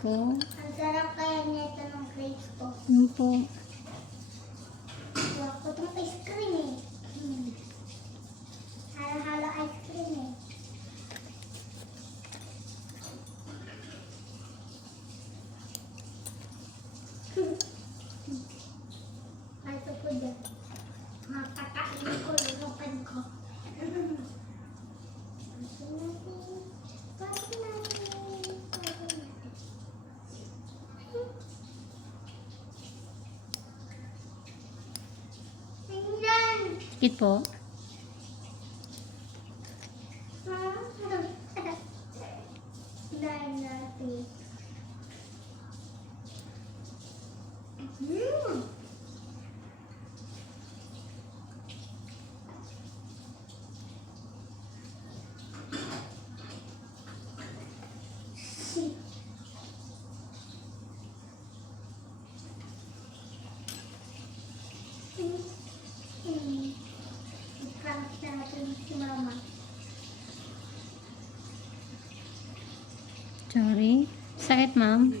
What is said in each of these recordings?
ko. Ang sarap kaya nito ng grapes ko. Yun po. Gusto ko itong ice cream eh. Hmm. Halo-halo ice cream eh. Ito po dyan. Bakit? Sakit, ma'am.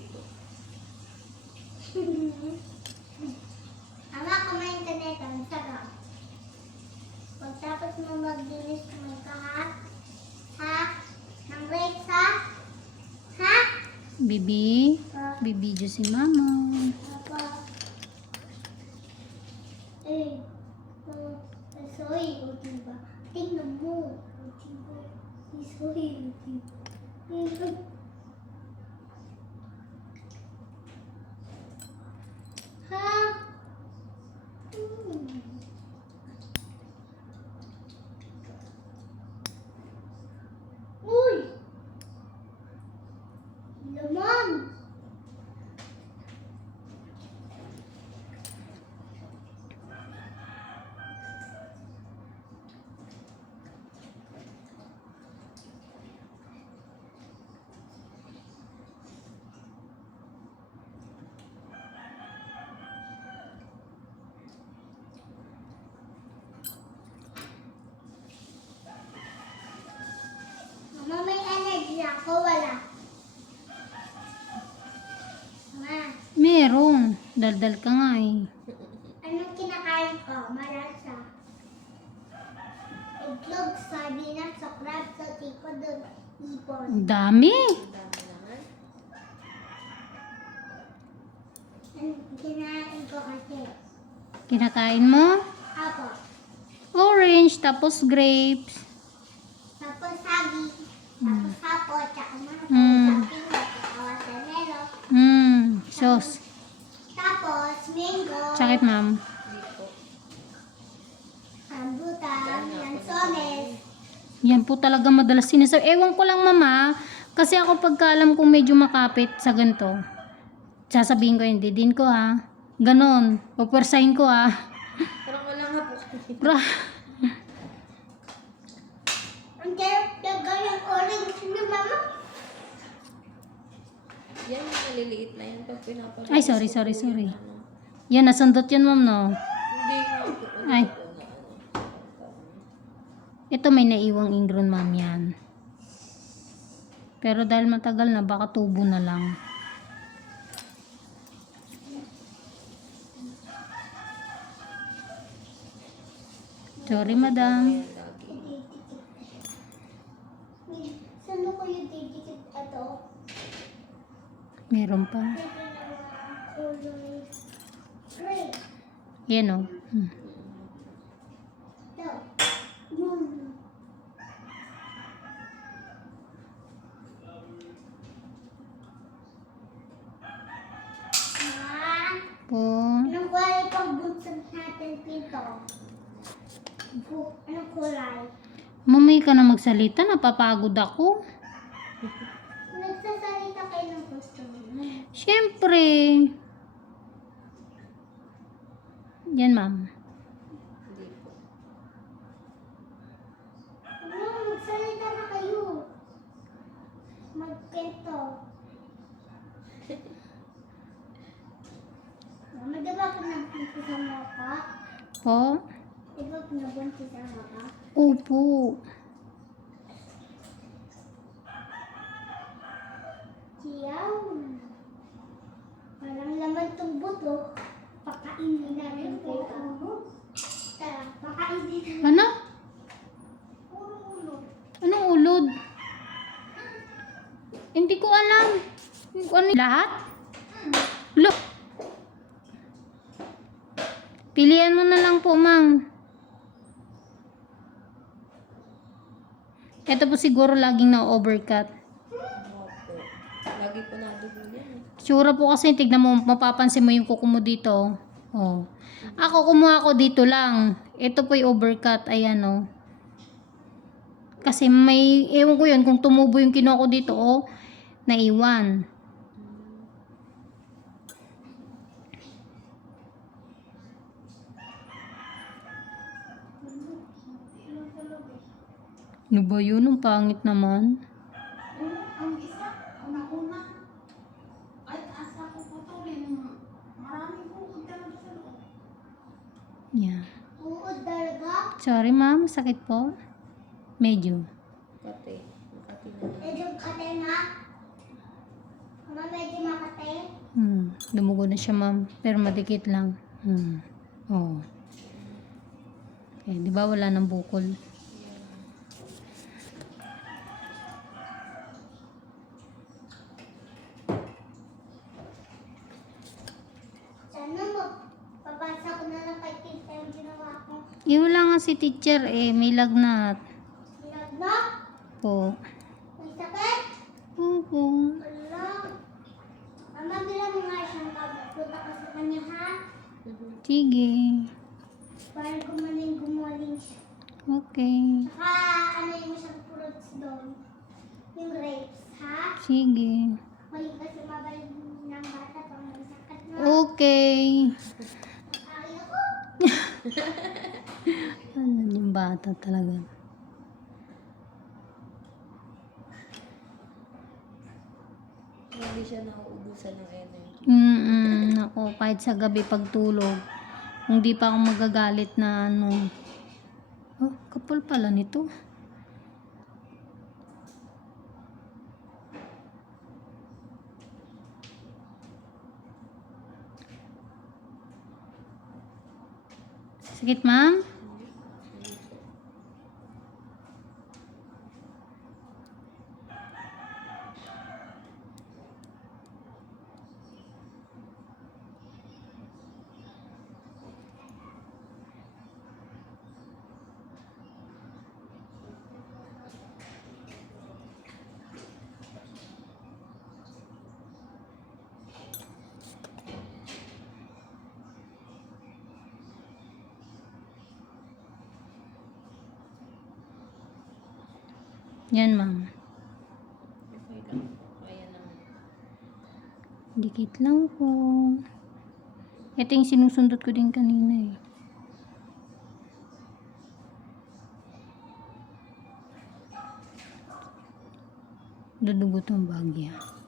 Ama, kumain ka nito. Sarap. Pagtapos mo ka, ha? Ha? Ha? Ha? Bibi. Ha? Bibidyo si mama. Eh, eh, sorry, o diba? Tingnan mo. O diba? Eh, sorry, o diba? Laman! Mama, may energy ako, wala. Ma, Merong. Daldal ka nga eh. anong kinakain ko? Marasa. Itlog, sardinas, sa crab, sa tiko, doon, ipon. Ang dami. Anong kinain ko kasi? Kinakain mo? Apo. Orange, tapos grapes. Tapos hagi. Tapos hapo, tsaka mga Mm. sabi mo, tsaka watermelon. Hmm. Sauce. Tapos, mango. Sakit, ma'am. Yan po talaga madalas sinasabi. Ewan ko lang, mama. Kasi ako pagka alam kong medyo makapit sa ganito, sasabihin ko hindi din ko ha. Ganon. Pupwersahin ko ha. Parang wala nga po. Bra. Ang talaga yung orange ni mama. Yan yung maliliit na yan pag pinapalabas. Ay, sorry, sorry, sorry. Yan, nasundot yan, ma'am, no? Ay. Ito may naiwang ingron, ma'am, yan. Pero dahil matagal na, baka tubo na lang. Sorry, madam. Saan ko yung didikit ito? Meron pa. Kulay gray. Yan, o. Hmm. Yun. Ah, Po. anong kulay pag bunsag natin dito? Anong kulay? Mamay ka na magsalita, napapagod ako. Nagsasalita kayo ng gusto mo. Siyempre. Yan, ma'am. Hindi po. Ano, magsalita na kayo. Magkwento. Mama, di ba pinabuntis ang maka? Po. Di ba pinabuntis ang maka? Opo. Siyaw. itong buto, pakainin natin kay Amo. Tara, pakainin natin. Ano? Puro ulo. Anong ulod? Hindi ko alam. Ano lahat? Look. Pilihan mo na lang po, ma'am. Ito po siguro laging na-overcut. Lagi po nadugo yan. Sura po kasi, tignan mo, mapapansin mo yung kuko mo dito. Oh. Ako, kumuha ko dito lang. Ito po yung overcut. Ayan, oh. Kasi may, ewan ko yun, kung tumubo yung kinuha ko dito, oh, naiwan. Ano ba yun? Ang pangit naman. Ang isa, ang nauna, ay asa ko putulin. Maraming bukod talaga sa loob. Yeah. Uod talaga. Sorry, ma'am. Sakit po? Medyo. Kate. Makati na. Medyo kate na. Mama, medyo makate. Hmm. Dumugo na siya, ma'am. Pero madikit lang. Hmm. Oo. Okay, di ba wala nang bukol? Sana mo, papasa ko na lang kay tita yung ginawa ko. Eh, wala nga si teacher eh. May lagnat. Sinagnak? Po. May sakit? Opo. Wala. Mama, bilang nga siyang kapunta ka sa kanya, ha? Sige. Para gumaling gumaling siya. Okay. Saka, ano yung siyang fruits doon? Yung grapes, ha? Sige. Huwag kasi mabalik ng bata pang may sakit na. Okay. Ano yung bata talaga? Hindi siya nauubusan ng energy. Mm ako, kahit sa gabi pagtulog, kung di pa ako magagalit na ano. Oh, kapal pala nito. Sakit, ma'am? Yan, ma'am. Dikit lang po. Ito yung sinusundot ko din kanina eh. Dudugot ang bagya.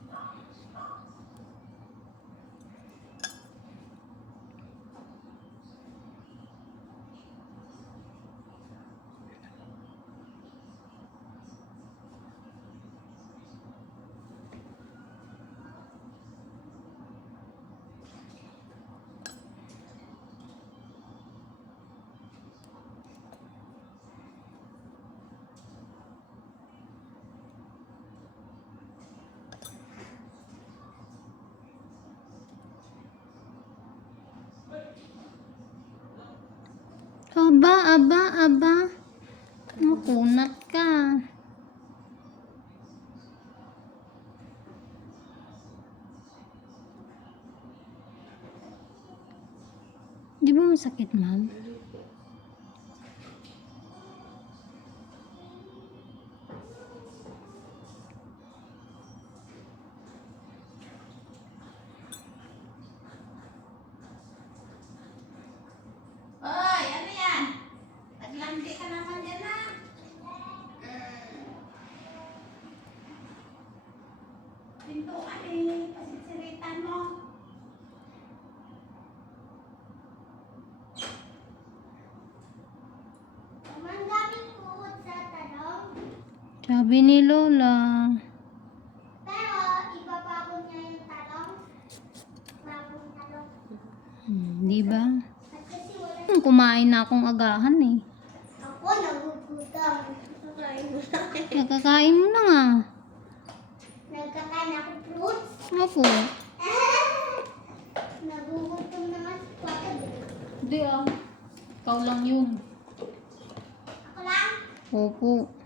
Aba, aba, aba. Nakunat ka. Di ba masakit, ma'am? Sabi ni Lola. Pero, ibababon niya yung talong. Babong talong. Hmm, di ba? Hmm, Kumain na akong agahan eh. Ako nagugutom. Kakain mo na. Nakakain mo na nga. Nagkakain ako fruits. Ako. Nagugutom na nga si Papa. Hindi ah. Ikaw lang yun. Ako lang. Opo.